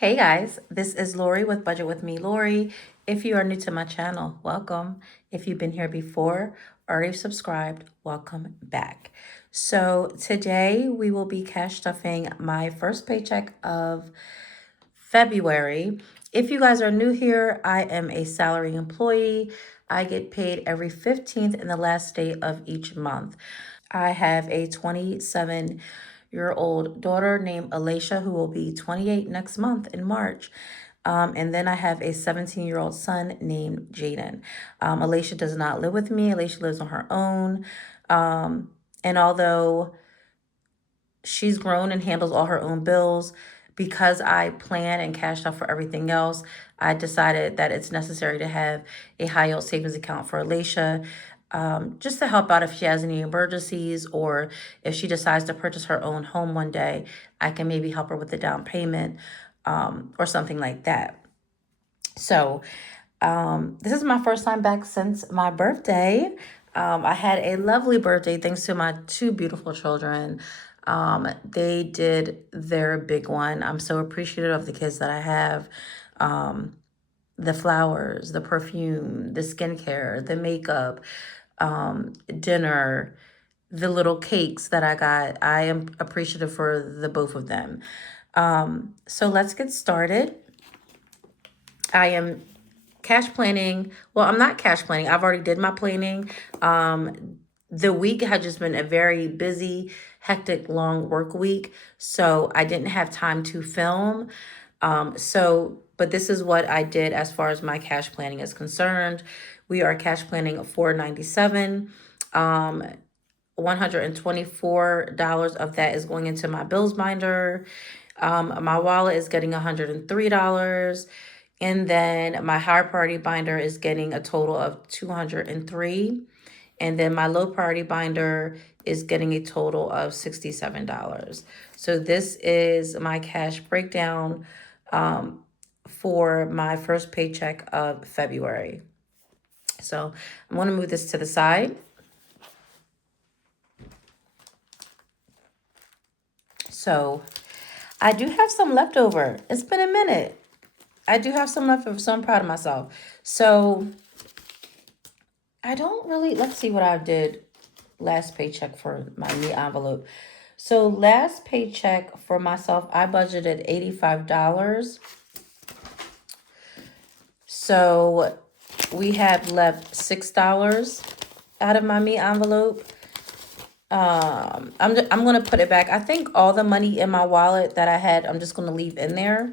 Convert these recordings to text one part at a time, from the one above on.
Hey guys, this is Lori with Budget with Me, Lori. If you are new to my channel, welcome. If you've been here before, already subscribed, welcome back. So today we will be cash stuffing my first paycheck of February. If you guys are new here, I am a salary employee. I get paid every 15th and the last day of each month. I have a 27-year-old daughter named Alicia who will be 28 next month in March. And then I have a 17-year-old son named Jaden. Alicia does not live with me. Alicia lives on her own. And although she's grown and handles all her own bills, because I plan and cash out for everything else, I decided that it's necessary to have a high yield savings account for Alicia, just to help out if she has any emergencies or if she decides to purchase her own home one day, I can maybe help her with the down payment, or something like that. So this is my first time back since my birthday. I had a lovely birthday thanks to my two beautiful children. They did their big one. I'm so appreciative of the kids that I have. The flowers, the perfume, the skincare, the makeup, dinner, the little cakes that I got. I am appreciative for the both of them. So let's get started. I am cash planning. Well, I'm not cash planning. I've already did my planning. The week had just been a very busy, hectic, long work week. So I didn't have time to film. But this is what I did as far as my cash planning is concerned. We are cash planning $497. $124 of that is going into my bills binder. My wallet is getting $103. And then my high priority binder is getting a total of $203. And then my low priority binder is getting a total of $67. So this is my cash breakdown for my first paycheck of February. So I'm going to move this to the side. So I do have some leftover. It's been a minute. I do have some leftover, so I'm proud of myself. So I don't really, let's see what I did last paycheck for my new envelope. So last paycheck for myself, I budgeted $85. So we have left $6 out of my me envelope. I'm gonna put it back. I think all the money in my wallet that I had, I'm just gonna leave in there.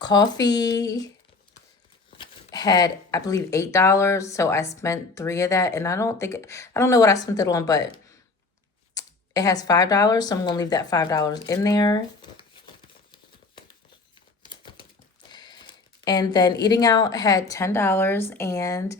Coffee had, I believe, $8, so I spent $3 of that, and I don't know what I spent it on, but it has $5, so I'm gonna leave that $5 in there. And then eating out had $10, and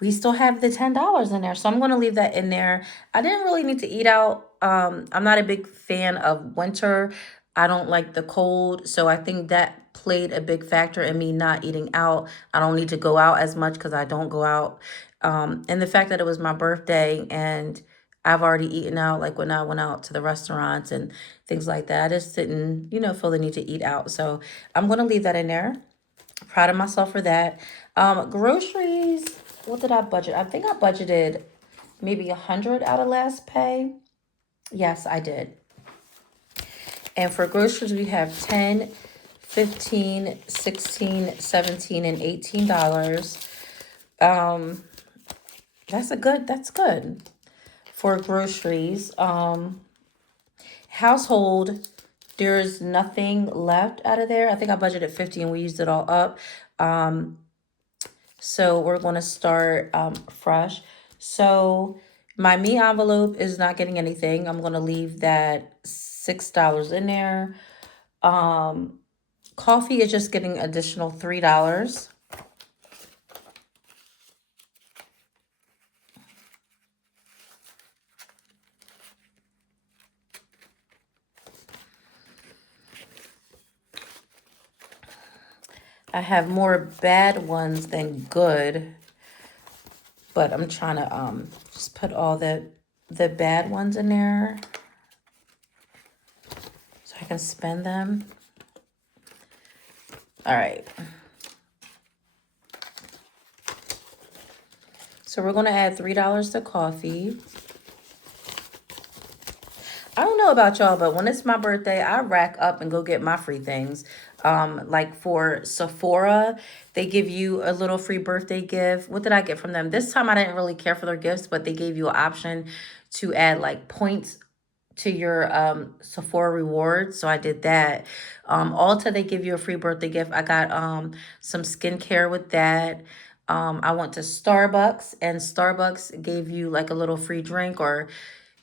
we still have the $10 in there, so I'm gonna leave that in there. I didn't really need to eat out. I'm not a big fan of winter. I don't like the cold, so I think that played a big factor in me not eating out. I don't need to go out as much because I don't go out. And the fact that it was my birthday and I've already eaten out, like when I went out to the restaurants and things like that, I just didn't, feel the need to eat out. So I'm gonna leave that in there. Proud of myself for that. Groceries, what did I budget? I think I budgeted maybe 100 out of last pay. Yes, I did. And for groceries, we have 10, 15, 16, 17, and $18. That's good for groceries. Household, there's nothing left out of there. I think I budgeted 50 and we used it all up. So we're going to start fresh. So my me envelope is not getting anything. I'm going to leave that $6 in there. Coffee is just getting additional $3. I have more bad ones than good, but I'm trying to just put all the bad ones in there. So I can spend them. All right. So we're going to add $3 to coffee. I don't know about y'all, but when it's my birthday, I rack up and go get my free things. Like for Sephora, they give you a little free birthday gift. What did I get from them? This time I didn't really care for their gifts, but they gave you an option to add like points to your Sephora rewards. So I did that. Ulta, they give you a free birthday gift. I got some skincare with that. I went to Starbucks, and Starbucks gave you like a little free drink, or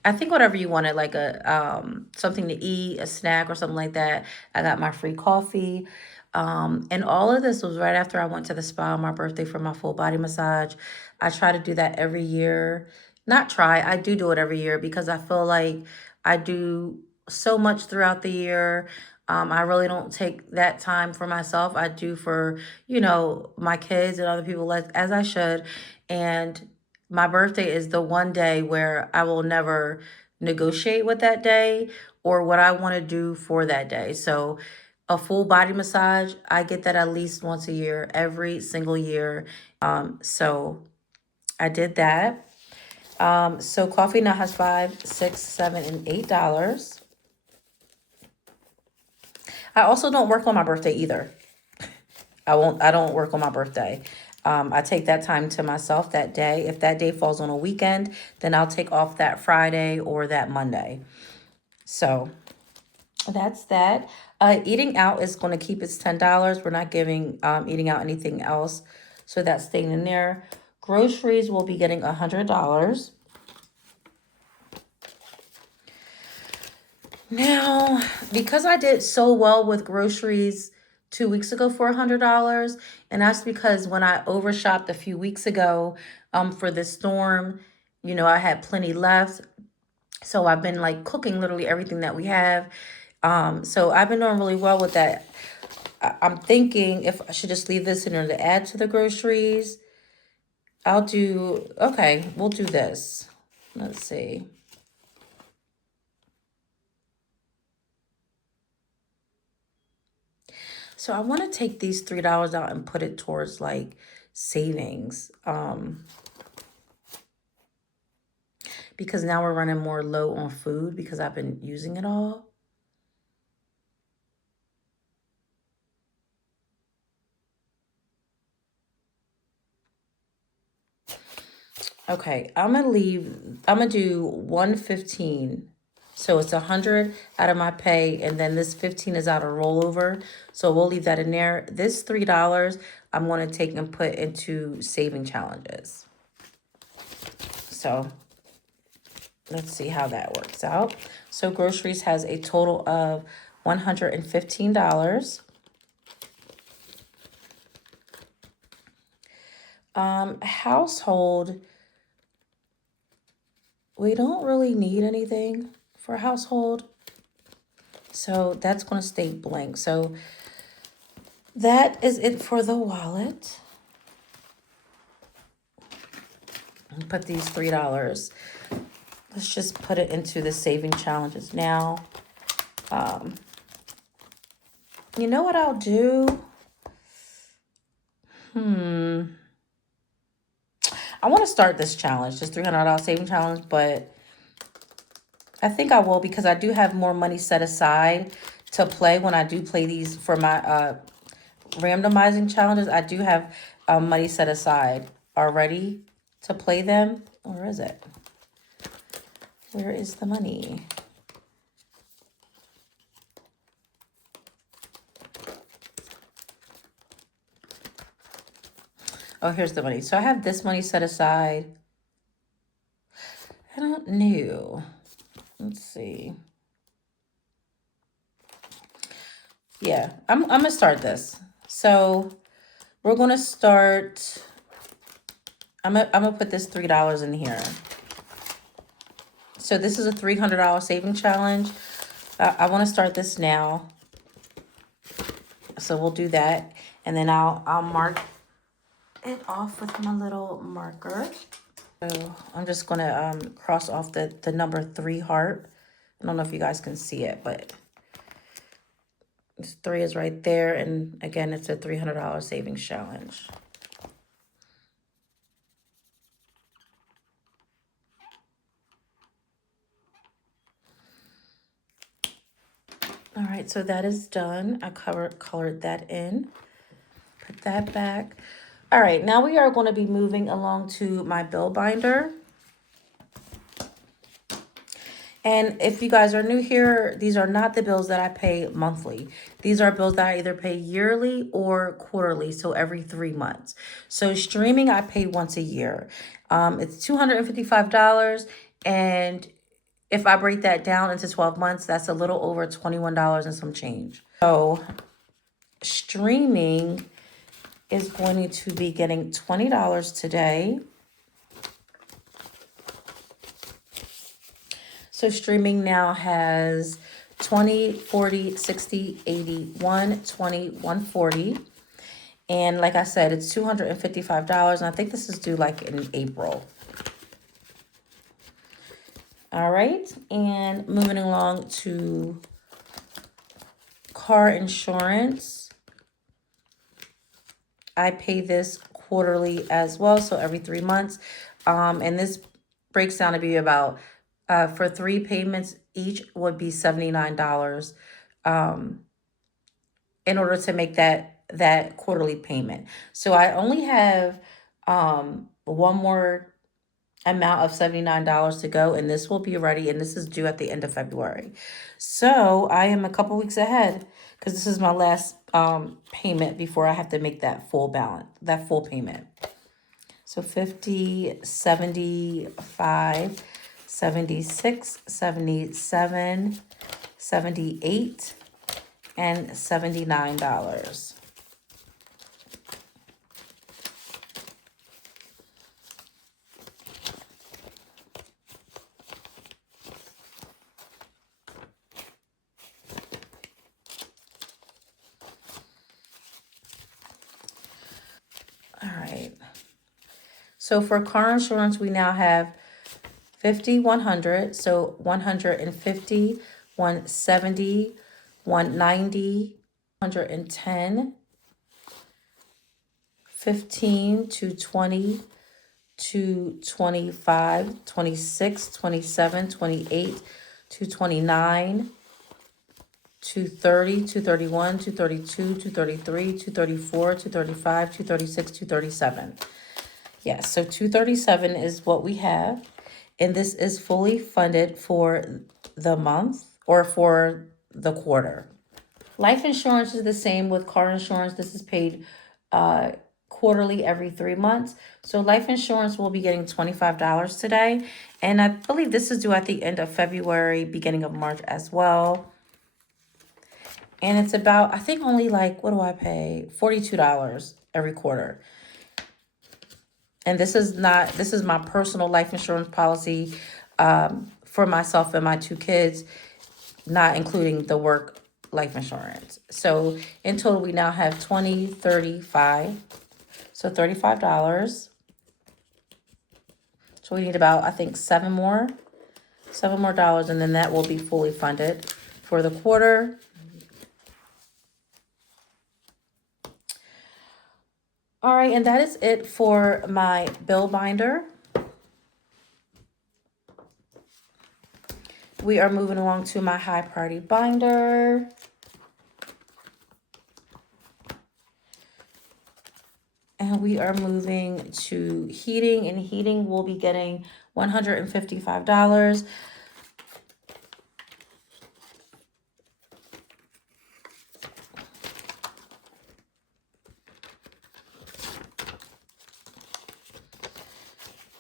I think whatever you wanted, like a something to eat, a snack or something like that. I got my free coffee. And all of this was right after I went to the spa on my birthday for my full body massage. I try to do that every year. Not try, I do it every year because I feel like I do so much throughout the year. I really don't take that time for myself. I do for, my kids and other people, like as I should. And my birthday is the one day where I will never negotiate with that day or what I want to do for that day. So a full body massage, I get that at least once a year, every single year. So I did that. So coffee now has $5, $6, $7, and $8. I also don't work on my birthday either. I don't work on my birthday. I take that time to myself that day. If that day falls on a weekend, then I'll take off that Friday or that Monday. So that's that. Eating out is going to keep its $10. We're not giving eating out anything else. So that's staying in there. Groceries will be getting $100. Now, because I did so well with groceries 2 weeks ago for $100, and that's because when I overshopped a few weeks ago for this storm, I had plenty left. So I've been like cooking literally everything that we have. So I've been doing really well with that. I'm thinking if I should just leave this in there to add to the groceries. Okay, we'll do this. Let's see. So I want to take these $3 out and put it towards like savings. Because now we're running more low on food because I've been using it all. Okay, I'm gonna do 115. So it's 100 out of my pay, and then this 15 is out of rollover. So we'll leave that in there. This $3 I'm gonna take and put into saving challenges. So let's see how that works out. So groceries has a total of $115. Household, we don't really need anything for household. So that's going to stay blank. So that is it for the wallet. Put these $3. Let's just put it into the saving challenges now. You know what I'll do? I want to start this challenge, this $300 saving challenge, but I think I will because I do have more money set aside to play when I do play these for my randomizing challenges. I do have money set aside already to play them. Where is it? Where is the money? Oh, here's the money. So I have this money set aside. I don't know. Let's see. Yeah, I'm gonna start this. So we're gonna start. I'm gonna put this $3 in here. So this is a $300 saving challenge. I want to start this now. So we'll do that, and then I'll mark it off with my little marker. So I'm just gonna cross off the number 3 heart. I don't know if you guys can see it, but This 3 is right there. And again, it's a $300 savings challenge. All right, so that is done. I colored that in. Put that back. All right, now we are going to be moving along to my bill binder. And if you guys are new here, these are not the bills that I pay monthly. These are bills that I either pay yearly or quarterly, so every 3 months. So streaming, I pay once a year. It's $255, and if I break that down into 12 months, that's a little over $21 and some change. So streaming is going to be getting $20 today. So streaming now has 20, 40, 60, 80, 120, 140. And like I said, it's $255. And I think this is due like in April. All right. And moving along to car insurance. I pay this quarterly as well, so every 3 months. And this breaks down to be about, for 3 payments, each would be $79 in order to make that quarterly payment. So I only have one more amount of $79 to go, and this will be ready, and this is due at the end of February. So I am a couple weeks ahead because this is my last payment before I have to make that full balance, that full payment. So 50, 75, 76, 77, 78, and $79. All right. So for car insurance, we now have 50, 100. So 150, 170, 190, 110, 15 to 20 to 25, 26, 27, 28 to 29 to 30, to 31, to 32, to 33, to 34, to 35, to 36, to 37. Yes, so 237 is what we have. And this is fully funded for the month or for the quarter. Life insurance is the same with car insurance. This is paid quarterly every 3 months. So life insurance will be getting $25 today. And I believe this is due at the end of February, beginning of March as well. And it's about, I think only like, what do I pay? $42 every quarter. And this is my personal life insurance policy for myself and my 2 kids, not including the work life insurance. So in total, we now have 20, 35. So $35. So we need about, I think, $7 more dollars, and then that will be fully funded for the quarter. All right, and that is it for my bill binder. We are moving along to my high priority binder. And we are moving to heating, and heating will be getting $155.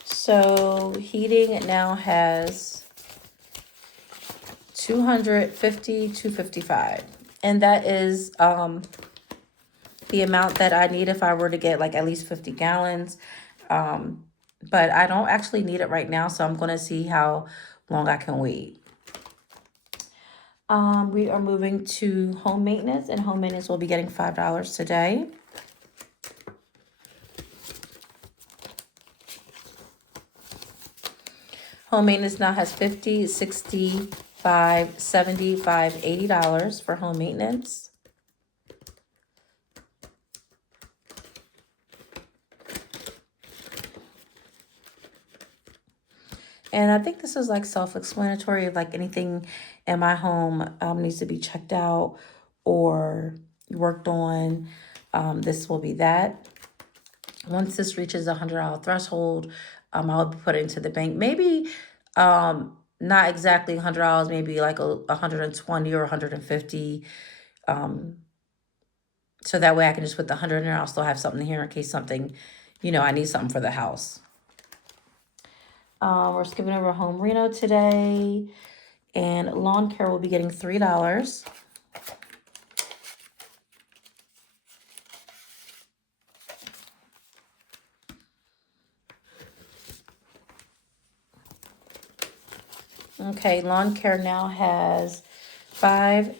So heating now has 250, 255. And that is the amount that I need if I were to get like at least 50 gallons. But I don't actually need it right now, so I'm going to see how long I can wait. We are moving to home maintenance, and home maintenance will be getting $5 today. Home maintenance now has 50, 65, 75, $80 for home maintenance. And I think this is like self-explanatory. If like anything in my home needs to be checked out or worked on, this will be that. Once this reaches a $100 threshold, I'll put it into the bank. Maybe not exactly $100, maybe like a 120 or 150. So that way I can just put the 100 in there. I'll still have something here in case something, I need something for the house. We're skipping over home reno today. And lawn care will be getting $3. Okay, lawn care now has 5,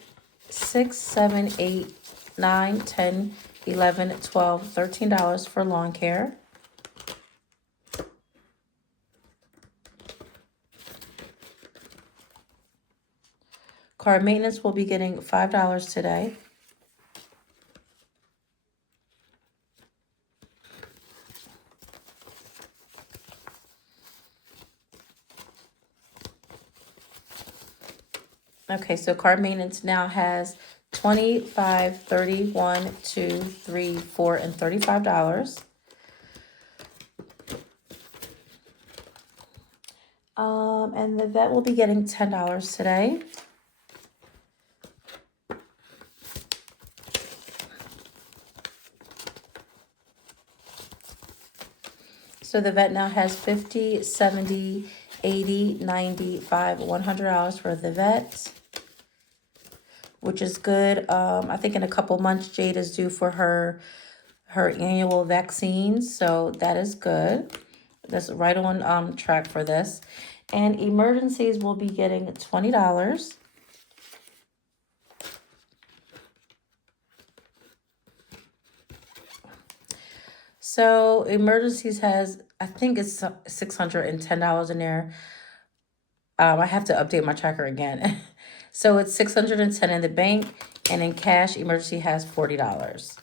6, 7, 8, 9, 10, 11, 12, $13 for lawn care. Car maintenance will be getting $5 today. Okay, so car maintenance now has 25, 31, 2, 3, 4, and $35. And the vet will be getting $10 today. So the vet now has 50, 70, 80, 95, $100 for the vet, which is good. I think in a couple months, Jade is due for her annual vaccines, so that is good. That's right on track for this. And emergencies will be getting $20. So emergencies has, I think it's $610 in there. I have to update my tracker again. So it's $610 in the bank, and in cash, emergency has $40.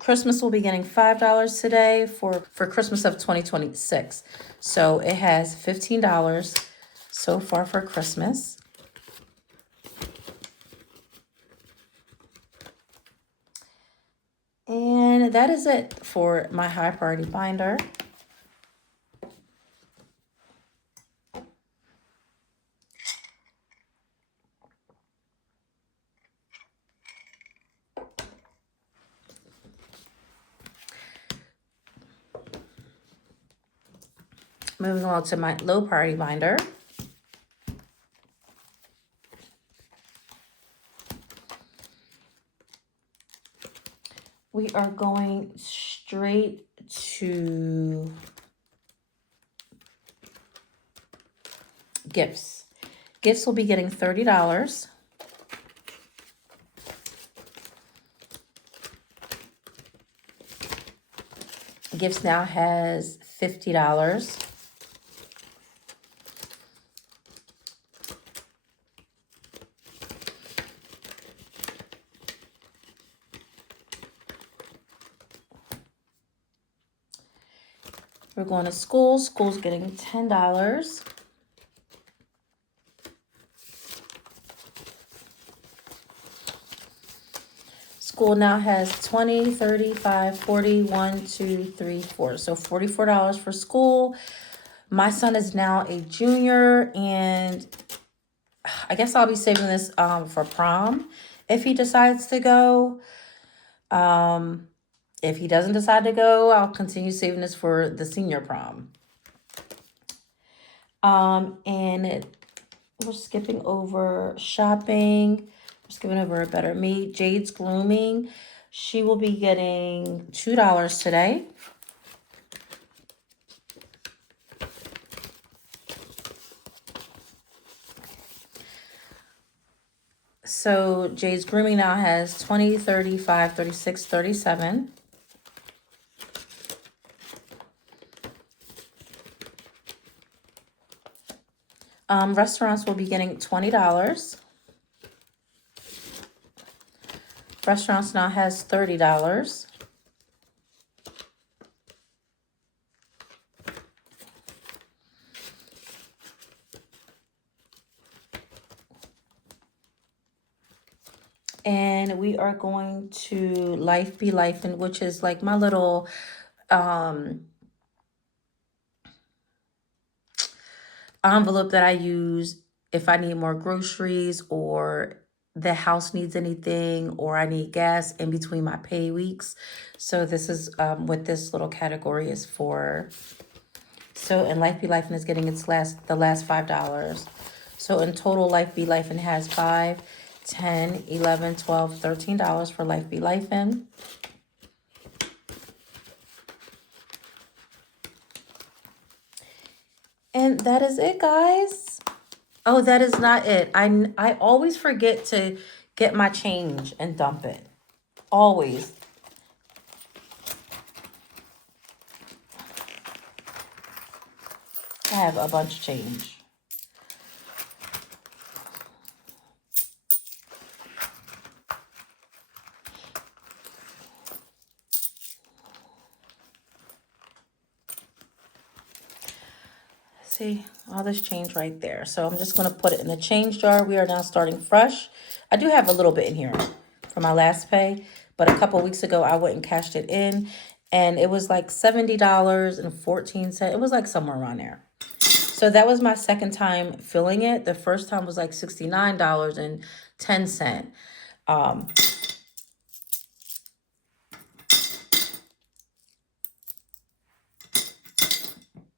Christmas will be getting $5 today for Christmas of 2026. So it has $15 so far for Christmas. And that is it for my high priority binder. Moving on to my low priority binder. We are going straight to gifts. Gifts will be getting $30. Gifts now has $50. We're going to school. School's getting $10. School now has 20, 35, 40, 1, 2, 3, 4. So $44 for school. My son is now a junior, and I guess I'll be saving this for prom if he decides to go. If he doesn't decide to go, I'll continue saving this for the senior prom. And we're skipping over shopping. We're skipping over a Better Me. Jade's grooming. She will be getting $2 today. So Jade's grooming now has 20, 35, 36, 37. Restaurants will be getting $20. restaurants now has $30. And we are going to Life Be Life, which is like my little envelope that I use if I need more groceries or the house needs anything or I need gas in between my pay weeks. So this is what this little category is for. So and Life Be Life is getting the last $5. So in total, Life Be Life has $5, $10, $11, $12, $13 for Life Be Life. And that is it, guys. Oh, that is not it. I always forget to get my change and dump it. Always. I have a bunch of change. See, all this change right there. So I'm just going to put it in the change jar. We are now starting fresh. I do have a little bit in here for my last pay, but a couple weeks ago I went and cashed it in and it was like $70.14. It was like somewhere around there. So that was my second time filling it. The first time was like $69.10. All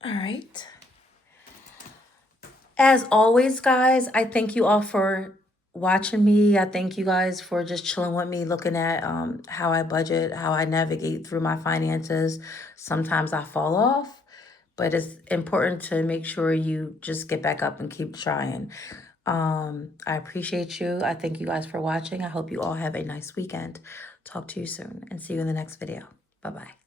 right. As always, guys, I thank you all for watching me. I thank you guys for just chilling with me, looking at how I budget, how I navigate through my finances. Sometimes I fall off, but it's important to make sure you just get back up and keep trying. I appreciate you. I thank you guys for watching. I hope you all have a nice weekend. Talk to you soon and see you in the next video. Bye-bye.